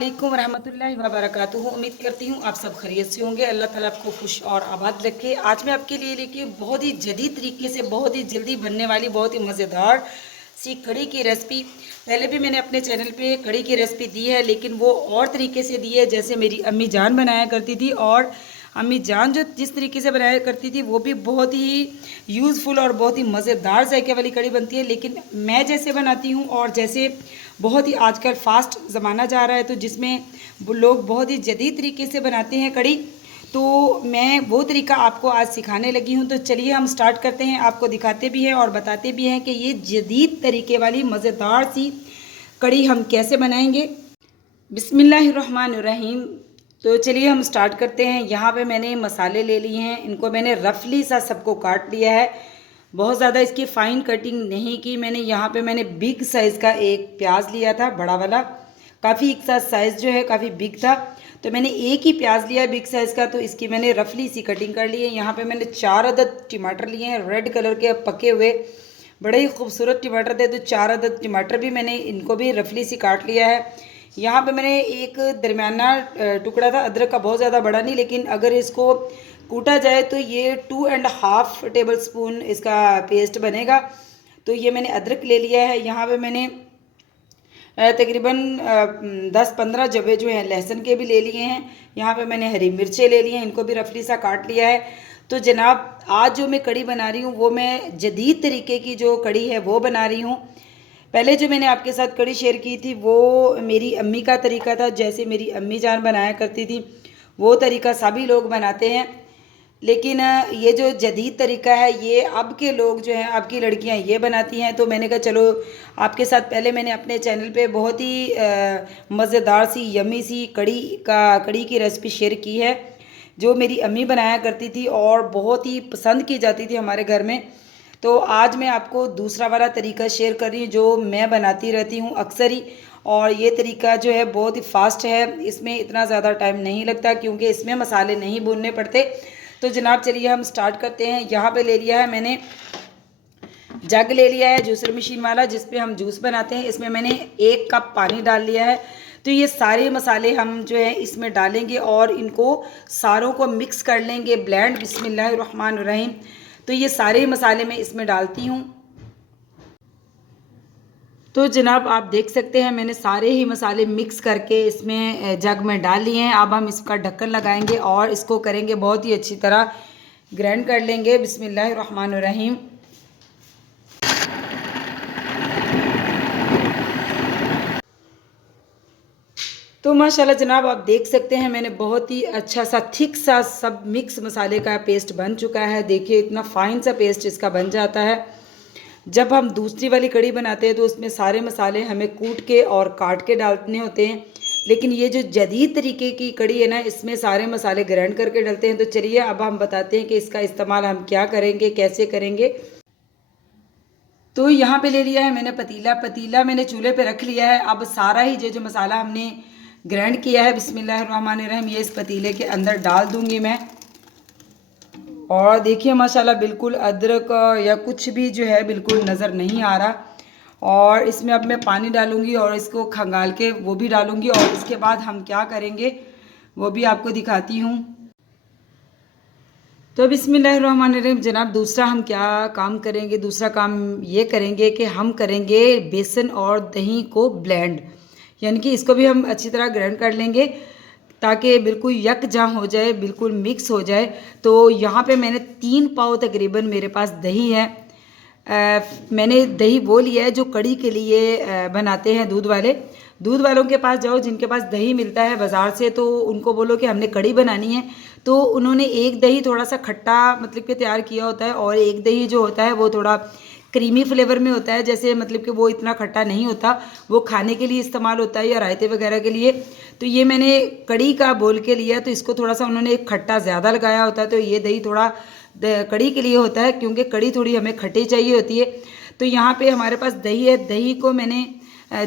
वालेकुम रहमतुल्लाहि व बरकातुहू। उम्मीद करती हूँ आप सब खैरियत से होंगे। अल्लाह ताला आपको खुश और आबाद रखे। आज मैं आपके लिए लेके बहुत ही जदीद तरीके से बहुत ही जल्दी बनने वाली बहुत ही मज़ेदार सी कढ़ी की रेसिपी। पहले भी मैंने अपने चैनल पे कढ़ी की रेसिपी दी है, लेकिन वो और तरीके से दी है जैसे मेरी अम्मी जान बनाया करती थी। और अम्मी जान जो जिस तरीके से बनाया करती थी वो भी बहुत ही यूज़फुल और बहुत ही मज़ेदार जायके वाली कढ़ी बनती है। लेकिन मैं जैसे बनाती हूँ और जैसे बहुत ही आजकल फ़ास्ट ज़माना जा रहा है, तो जिसमें वो लोग बहुत ही जदीद तरीके से बनाते हैं कढ़ी, तो मैं वो तरीका आपको आज सिखाने लगी हूँ। तो चलिए हम स्टार्ट करते हैं। आपको दिखाते भी हैं और बताते भी हैं कि ये जदीद तरीके वाली मज़ेदार सी कढ़ी हम कैसे बनाएंगे। बिस्मिल्लाहिर्रहमानिर्रहीम। तो चलिए हम स्टार्ट करते हैं। यहाँ पे मैंने मसाले ले लिए हैं, इनको मैंने रफली सा सबको काट लिया है, बहुत ज़्यादा इसकी फ़ाइन कटिंग नहीं की मैंने। यहाँ पे मैंने बिग साइज़ का एक प्याज लिया था, बड़ा वाला, काफ़ी एक साथ साइज़ जो है काफ़ी बिग था, तो मैंने एक ही प्याज लिया बिग साइज़ का, तो इसकी मैंने रफली सी कटिंग कर ली है। यहाँ पे मैंने 4 अदद टमाटर लिए हैं, रेड कलर के पके हुए, बड़े ही खूबसूरत टमाटर थे, तो 4 अदद टमाटर भी मैंने इनको भी रफली सी काट लिया है। यहाँ पे मैंने एक दरमियाना टुकड़ा था अदरक का, बहुत ज़्यादा बड़ा नहीं, लेकिन अगर इसको कूटा जाए तो ये 2.5 टेबल स्पून इसका पेस्ट बनेगा। तो ये मैंने अदरक ले लिया है। यहाँ पे मैंने तकरीबन 10-15 जबे जो हैं लहसुन के भी ले लिए हैं। यहाँ पे मैंने हरी मिर्चें ले ली हैं, इनको भी रफली सा काट लिया है। तो जनाब आज जो मैं कढ़ी बना रही हूँ वो मैं जदीद तरीके की जो कढ़ी है वो बना रही हूँ। पहले जो मैंने आपके साथ कढ़ी शेयर की थी वो मेरी अम्मी का तरीका था, जैसे मेरी अम्मी जान बनाया करती थी वो तरीका सभी लोग बनाते हैं। लेकिन ये जो जदीद तरीका है ये अब के लोग जो हैं, अब की लड़कियां ये बनाती हैं। तो मैंने कहा चलो आपके साथ, पहले मैंने अपने चैनल पे बहुत ही मज़ेदार सी यमी सी कढ़ी की रेसिपी शेयर की है जो मेरी अम्मी बनाया करती थी और बहुत ही पसंद की जाती थी हमारे घर में। तो आज मैं आपको दूसरा वाला तरीका शेयर कर रही हूँ जो मैं बनाती रहती हूँ अक्सर ही। और ये तरीका जो है बहुत ही फास्ट है, इसमें इतना ज़्यादा टाइम नहीं लगता क्योंकि इसमें मसाले नहीं भूनने पड़ते। तो जनाब चलिए हम स्टार्ट करते हैं। यहाँ पे ले लिया है मैंने जग ले लिया है जूसर मशीन वाला जिस पे हम जूस बनाते हैं। इसमें मैंने 1 कप पानी डाल लिया है। तो ये सारे मसाले हम जो है इसमें डालेंगे और इनको सारों को मिक्स कर लेंगे, ब्लेंड। बिस्मिल्लाहिर्रहमानिर्रहीम। तो ये सारे मसाले मैं इसमें डालती हूँ। तो जनाब आप देख सकते हैं मैंने सारे ही मसाले मिक्स करके इसमें जग में डाल लिए हैं। अब हम इसका ढक्कन लगाएंगे और इसको करेंगे बहुत ही अच्छी तरह ग्राइंड कर लेंगे। बिस्मिल्लाहिर्रहमानिर्रहीम। तो माशाल्लाह जनाब आप देख सकते हैं मैंने बहुत ही अच्छा सा थिक सा सब मिक्स मसाले का पेस्ट बन चुका है। देखिए इतना फाइन सा पेस्ट इसका बन जाता है। जब हम दूसरी वाली कढ़ी बनाते हैं तो उसमें सारे मसाले हमें कूट के और काट के डालने होते हैं, लेकिन ये जो जदीद तरीके की कढ़ी है ना इसमें सारे मसाले ग्राइंड करके डालते हैं। तो चलिए अब हम बताते हैं कि इसका इस्तेमाल हम क्या करेंगे, कैसे करेंगे। तो यहाँ पे ले लिया है मैंने पतीला मैंने चूल्हे पे रख लिया है। अब सारा ही जो मसाला हमने ग्राइंड किया है बिस्मिल्लाहिर्रहमानिर्रहीम ये इस पतीले के अंदर डाल दूंगी मैं। और देखिए माशाल्लाह बिल्कुल अदरक या कुछ भी जो है बिल्कुल नज़र नहीं आ रहा। और इसमें अब मैं पानी डालूंगी और इसको खंगाल के वो भी डालूंगी और इसके बाद हम क्या करेंगे वो भी आपको दिखाती हूँ। तो बिस्मिल्लाहिर्रहमानिर्रहीम जनाब दूसरा हम क्या काम करेंगे, दूसरा काम ये करेंगे कि हम करेंगे बेसन और दही को ब्लेंड, यानी कि इसको भी हम अच्छी तरह ग्राइंड कर लेंगे ताकि बिल्कुल यकजां हो जाए, बिल्कुल मिक्स हो जाए। तो यहाँ पे मैंने 3 पाव तकरीबन मेरे पास दही है। मैंने दही वो लिया है जो कढ़ी के लिए बनाते हैं दूध वालों के पास जाओ जिनके पास दही मिलता है बाज़ार से, तो उनको बोलो कि हमने कढ़ी बनानी है। तो उन्होंने एक दही थोड़ा सा खट्टा मतलब कि तैयार किया होता है और एक दही जो होता है वो थोड़ा क्रीमी फ्लेवर में होता है, जैसे मतलब कि वो इतना खट्टा नहीं होता, वो खाने के लिए इस्तेमाल होता है या रायते वगैरह के लिए। तो ये मैंने कढ़ी का बोल के लिया, तो इसको थोड़ा सा उन्होंने खट्टा ज़्यादा लगाया होता है। तो ये दही थोड़ा कढ़ी के लिए होता है क्योंकि कढ़ी थोड़ी हमें खट्टी चाहिए होती है। तो यहाँ पे हमारे पास दही है, दही को मैंने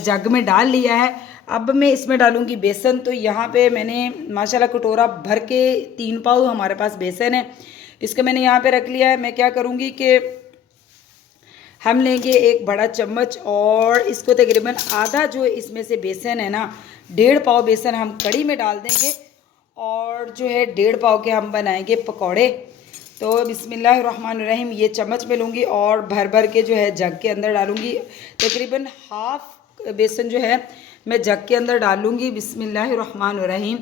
जग में डाल लिया है। अब मैं इसमें डालूंगी बेसन। तो यहाँ पे मैंने माशाल्लाह कटोरा भर के 3 पाव हमारे पास बेसन है, इसको मैंने यहाँ पे रख लिया है। मैं क्या करूँगी कि हम लेंगे एक बड़ा चम्मच और इसको तकरीबन आधा जो इसमें से बेसन है ना 1.5 पाव बेसन हम कड़ी में डाल देंगे और जो है 1.5 पाव के हम बनाएंगे पकौड़े। तो बिस्मिल्लाहिर्रहमानिर्रहीम ये चम्मच में लूँगी और भर भर के जो है जग के अंदर डालूँगी। तकरीबन हाफ बेसन जो है मैं जग के अंदर डालूँगी। बिस्मिल्लाहिर्रहमानिर्रहीम।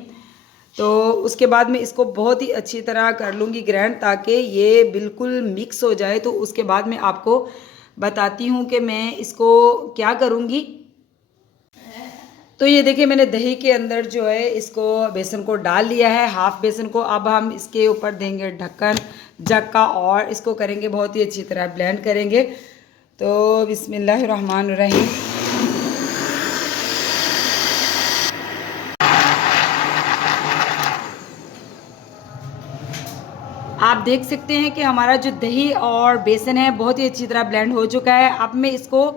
तो उसके बाद मैं इसको बहुत ही अच्छी तरह कर लूँगी ग्राइंड, ताकि ये बिल्कुल मिक्स हो जाए। तो उसके बाद मैं आपको बताती हूँ कि मैं इसको क्या करूँगी। तो ये देखिए मैंने दही के अंदर जो है इसको बेसन को डाल लिया है, हाफ बेसन को। अब हम इसके ऊपर देंगे ढक्कन जग का और इसको करेंगे बहुत ही अच्छी तरह ब्लेंड करेंगे। तो बिस्मिल्लाहिर्रहमानिर्रहीम। आप देख सकते हैं कि हमारा जो दही और बेसन है बहुत ही अच्छी तरह ब्लेंड हो चुका है। अब मैं इसको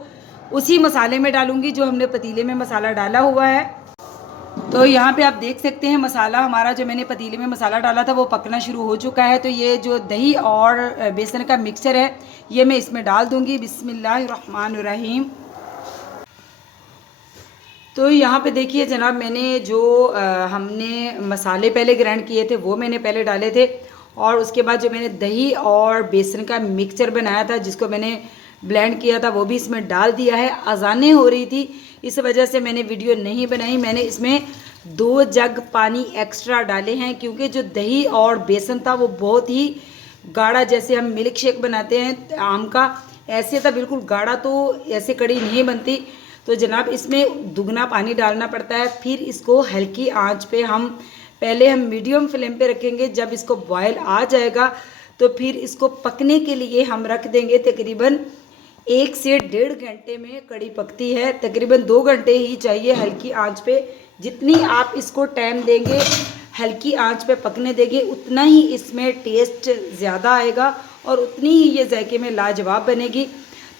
उसी मसाले में डालूंगी जो हमने पतीले में मसाला डाला हुआ है। तो यहाँ पे आप देख सकते हैं मसाला हमारा जो मैंने पतीले में मसाला डाला था वो पकना शुरू हो चुका है। तो ये जो दही और बेसन का मिक्सचर है ये मैं इसमें डाल दूँगी। बिस्मिल्लाहिर्रहमानिर्रहीम। तो यहाँ पे देखिए जनाब, मैंने जो हमने मसाले पहले ग्राइंड किए थे वो मैंने पहले डाले थे, और उसके बाद जो मैंने दही और बेसन का मिक्सचर बनाया था जिसको मैंने ब्लेंड किया था वो भी इसमें डाल दिया है। अजानें हो रही थी इस वजह से मैंने वीडियो नहीं बनाई। मैंने इसमें 2 जग पानी एक्स्ट्रा डाले हैं क्योंकि जो दही और बेसन था वो बहुत ही गाढ़ा, जैसे हम मिल्क शेक बनाते हैं आम का ऐसे था बिल्कुल गाढ़ा, तो ऐसे कड़ी नहीं बनती। तो जनाब इसमें दुगना पानी डालना पड़ता है। फिर इसको हल्की आंच पे हम पहले हम मीडियम फ्लेम पे रखेंगे। जब इसको बॉयल आ जाएगा तो फिर इसको पकने के लिए हम रख देंगे। तकरीबन 1 से 1.5 घंटे में कड़ी पकती है। तकरीबन 2 घंटे ही चाहिए हल्की आंच पे। जितनी आप इसको टाइम देंगे हल्की आंच पे पकने देंगे उतना ही इसमें टेस्ट ज़्यादा आएगा और उतनी ही ये जायके में लाजवाब बनेगी।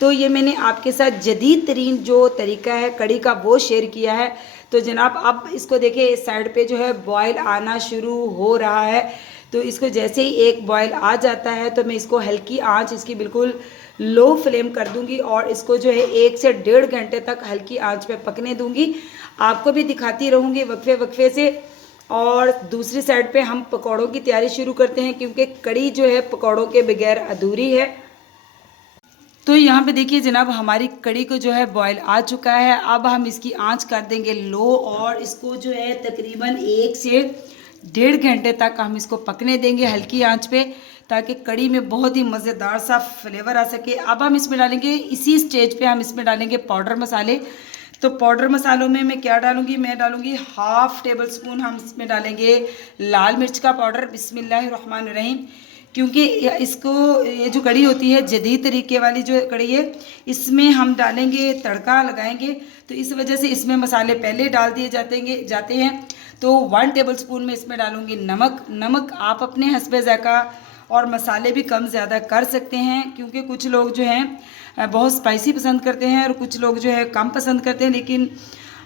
तो ये मैंने आपके साथ जदीद तरीन जो तरीका है कड़ी का वो शेयर किया है। तो जनाब अब इसको देखिए इस साइड पे जो है बॉयल आना शुरू हो रहा है। तो इसको जैसे ही एक बॉयल आ जाता है तो मैं इसको हल्की आंच इसकी बिल्कुल लो फ्लेम कर दूंगी और इसको जो है 1 से 1.5 घंटे तक हल्की आंच पे पकने दूंगी। आपको भी दिखाती रहूँगी वक्फे वक्फे से। और दूसरी साइड पे हम पकौड़ों की तैयारी शुरू करते हैं क्योंकि कड़ी जो है पकौड़ों के बगैर अधूरी है। तो यहाँ पे देखिए जनाब हमारी कड़ी को जो है बॉयल आ चुका है। अब हम इसकी आंच कर देंगे लो और इसको जो है तकरीबन 1 से 1.5 घंटे तक हम इसको पकने देंगे हल्की आंच पे, ताकि कड़ी में बहुत ही मज़ेदार सा फ्लेवर आ सके। अब हम इसमें डालेंगे, इसी स्टेज पे हम इसमें डालेंगे पाउडर मसाले। तो पाउडर मसालों में मैं क्या डालूंगी, मैं डालूंगी हाफ टेबल स्पून हम इसमें डालेंगे लाल मिर्च का पाउडर। बिस्मिल्लाहिर्रहमानिर्रहीम। क्योंकि इसको ये जो कड़ी होती है जदीद तरीके वाली जो कड़ी है इसमें हम डालेंगे तड़का लगाएंगे, तो इस वजह से इसमें मसाले पहले डाल दिए जाते हैं। तो 1 टेबल स्पून में इसमें डालूंगी नमक आप अपने हस्बे ज़ायक़ा और मसाले भी कम ज़्यादा कर सकते हैं, क्योंकि कुछ लोग जो हैं बहुत स्पाइसी पसंद करते हैं और कुछ लोग जो है कम पसंद करते हैं। लेकिन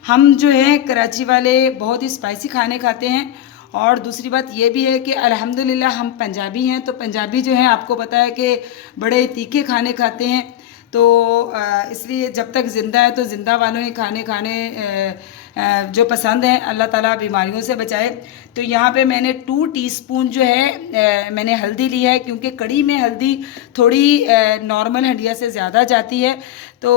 हम जो है कराची वाले बहुत ही स्पाइसी खाने खाते हैं। और दूसरी बात ये भी है कि अल्हम्दुलिल्लाह हम पंजाबी हैं, तो पंजाबी जो है आपको पता है कि बड़े तीखे खाने खाते हैं। तो इसलिए जब तक ज़िंदा है तो ज़िंदा वालों ही खाने जो पसंद हैं। अल्लाह ताला बीमारियों से बचाए। तो यहाँ पे मैंने 2 टीस्पून जो है मैंने हल्दी ली है, क्योंकि कड़ी में हल्दी थोड़ी नॉर्मल हंडिया से ज़्यादा जाती है। तो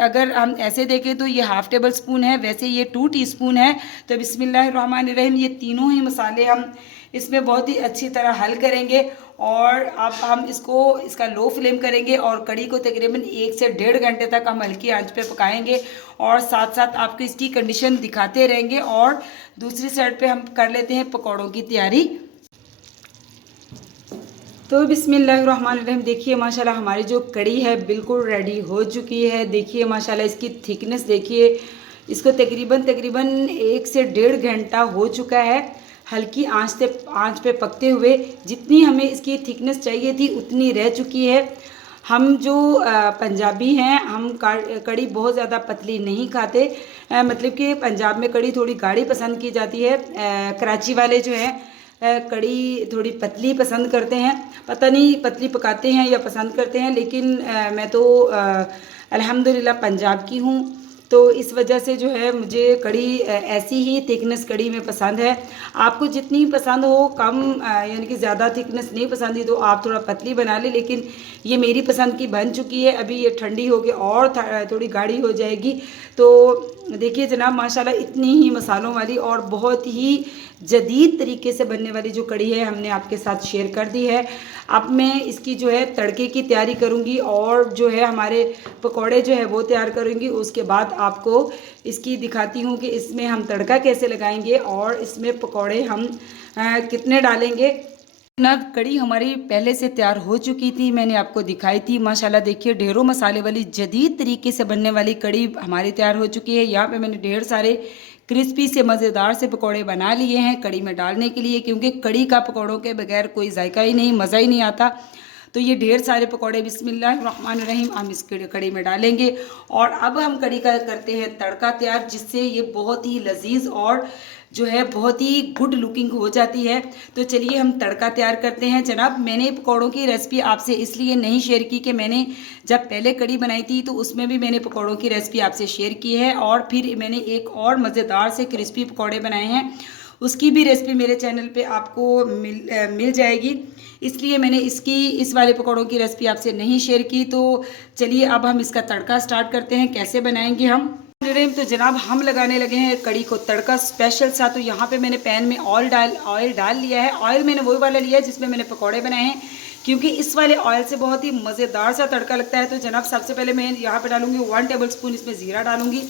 अगर हम ऐसे देखें तो ये हाफ टेबल स्पून है, वैसे ये 2 टीस्पून है। तो बिस्मिल्लाहिर्रहमानिर्रहीम ये तीनों ही मसाले हम इसमें बहुत ही अच्छी तरह हल करेंगे। और अब हम इसका लो फ्लेम करेंगे और कड़ी को तकरीबन 1 से 1.5 घंटे तक हम हल्की आंच पे पकाएंगे और साथ साथ आपको इसकी कंडीशन दिखाते रहेंगे। और दूसरी साइड पे हम कर लेते हैं पकौड़ों की तैयारी। तो बिस्मिल्लाहिर्रहमानिर्रहीम देखिए माशाल्लाह हमारी जो कड़ी है बिल्कुल रेडी हो चुकी है। देखिए माशाल्लाह इसकी थिकनेस देखिए, इसको तकरीबन 1 से 1.5 घंटा हो चुका है हल्की आंच पे पकते हुए। जितनी हमें इसकी थिकनेस चाहिए थी उतनी रह चुकी है। हम जो पंजाबी हैं हम कड़ी बहुत ज़्यादा पतली नहीं खाते, मतलब कि पंजाब में कड़ी थोड़ी गाढ़ी पसंद की जाती है। कराची वाले जो हैं कड़ी थोड़ी पतली पसंद करते हैं। पता नहीं पतली पकाते हैं या पसंद करते हैं, लेकिन मैं तो अल्हम्दुलिल्लाह पंजाब की हूँ। तो इस वजह से जो है मुझे कड़ी ऐसी ही थिकनेस कड़ी में पसंद है। आपको जितनी पसंद हो, कम यानी कि ज़्यादा थिकनेस नहीं पसंद है तो आप थोड़ा पतली बना लें, लेकिन ये मेरी पसंद की बन चुकी है। अभी ये ठंडी होगी और थोड़ी गाढ़ी हो जाएगी। तो देखिए जनाब, माशाल्लाह इतनी ही मसालों वाली और बहुत ही जदीद तरीके से बनने वाली जो कड़ी है हमने आपके साथ शेयर कर दी है। अब मैं इसकी जो है तड़के की तैयारी करूँगी और जो है हमारे पकौड़े जो है वो तैयार करूँगी। उसके बाद आपको इसकी दिखाती हूँ कि इसमें हम तड़का कैसे लगाएंगे और इसमें पकौड़े हम कितने डालेंगे। ना कड़ी हमारी पहले से तैयार हो चुकी थी, मैंने आपको दिखाई थी। माशाल्लाह देखिए ढेरों मसाले वाली जदीद तरीके से बनने वाली कड़ी हमारी तैयार हो चुकी है। यहाँ पे मैंने ढेर सारे क्रिस्पी से मज़ेदार से पकौड़े बना लिए हैं कड़ी में डालने के लिए, क्योंकि कड़ी का पकौड़ों के बगैर कोई जायका ही नहीं, मज़ा ही नहीं आता। तो ये ढेर सारे पकौड़े बिस्मिल्लाहिर्रहमानिर्रहीम हम इस कड़ी में डालेंगे। और अब हम कड़ी का करते हैं तड़का तैयार, जिससे ये बहुत ही लजीज और जो है बहुत ही गुड लुकिंग हो जाती है। तो चलिए हम तड़का तैयार करते हैं। जनाब, मैंने पकौड़ों की रेसिपी आपसे इसलिए नहीं शेयर की कि मैंने जब पहले कड़ी बनाई थी तो उसमें भी मैंने पकौड़ों की रेसिपी आपसे शेयर की है, और फिर मैंने एक और मज़ेदार से क्रिस्पी पकौड़े बनाए हैं, उसकी भी रेसिपी मेरे चैनल पे आपको मिल जाएगी। इसलिए मैंने इस वाले पकौड़ों की रेसिपी आपसे नहीं शेयर की। तो चलिए अब हम इसका तड़का स्टार्ट करते हैं, कैसे बनाएंगे हम। तो जनाब हम लगाने लगे हैं कड़ी को तड़का स्पेशल सा। तो यहाँ पे मैंने पैन में ऑयल डाल लिया है। ऑयल मैंने वही वाला लिया है जिसमें मैंने पकौड़े बनाए हैं, क्योंकि इस वाले ऑयल से बहुत ही मज़ेदार सा तड़का लगता है। तो जनाब सबसे पहले मैं यहाँ पे डालूंगी 1 टेबल स्पून इसमें ज़ीरा डालूंगी,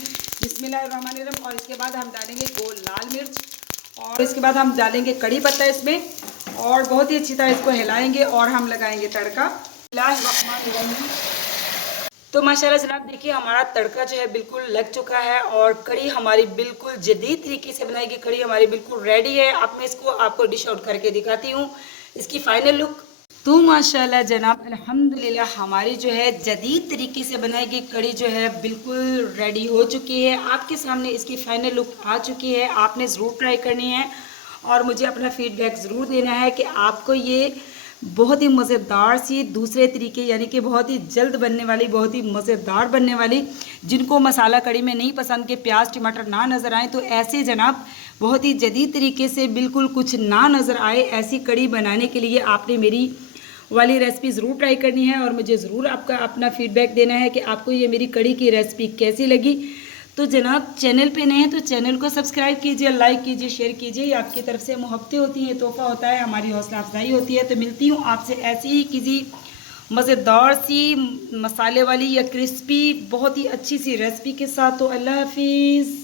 बिस्मिल्लाहिर्रहमानिर्रहीम। और इसके बाद हम डालेंगे गोल लाल मिर्च, और इसके बाद हम डालेंगे कड़ी पत्ता इसमें, और बहुत ही अच्छी तरह इसको हिलाएंगे और हम लगाएंगे तड़का। तो माशाल्लाह जनाब देखिए हमारा तड़का जो है बिल्कुल लग चुका है और कड़ी हमारी बिल्कुल जदीद तरीके से बनाई गई कड़ी हमारी बिल्कुल रेडी है। अब मैं इसको आपको डिश आउट करके दिखाती हूँ इसकी फाइनल लुक। तो माशाल्लाह जनाब अल्हम्दुलिल्लाह हमारी जो है जदीद तरीके से बनाई गई कड़ी जो है बिल्कुल रेडी हो चुकी है। आपके सामने इसकी फाइनल लुक आ चुकी है। आपने ज़रूर ट्राई करनी है और मुझे अपना फीडबैक ज़रूर देना है कि आपको ये बहुत ही मज़ेदार सी दूसरे तरीके यानी कि बहुत ही जल्द बनने वाली, बहुत ही मज़ेदार बनने वाली, जिनको मसाला कड़ी में नहीं पसंद के प्याज टमाटर ना नज़र आए, तो ऐसे जनाब बहुत ही जदीद तरीके से बिल्कुल कुछ ना नज़र आए ऐसी कड़ी बनाने के लिए आपने मेरी वाली रेसिपी ज़रूर ट्राई करनी है और मुझे ज़रूर आपका अपना फीडबैक देना है कि आपको ये मेरी कड़ी की रेसिपी कैसी लगी। तो जनाब चैनल पे नए हैं तो चैनल को सब्सक्राइब कीजिए, लाइक कीजिए, शेयर कीजिए। ये आपकी तरफ से मोहब्बतें होती हैं, तोहफा होता है, हमारी हौसला अफजाई होती है। तो मिलती हूँ आपसे ऐसी ही किसी मज़ेदार सी मसाले वाली या क्रिस्पी बहुत ही अच्छी सी रेसिपी के साथ। तो अल्लाह हाफिज़।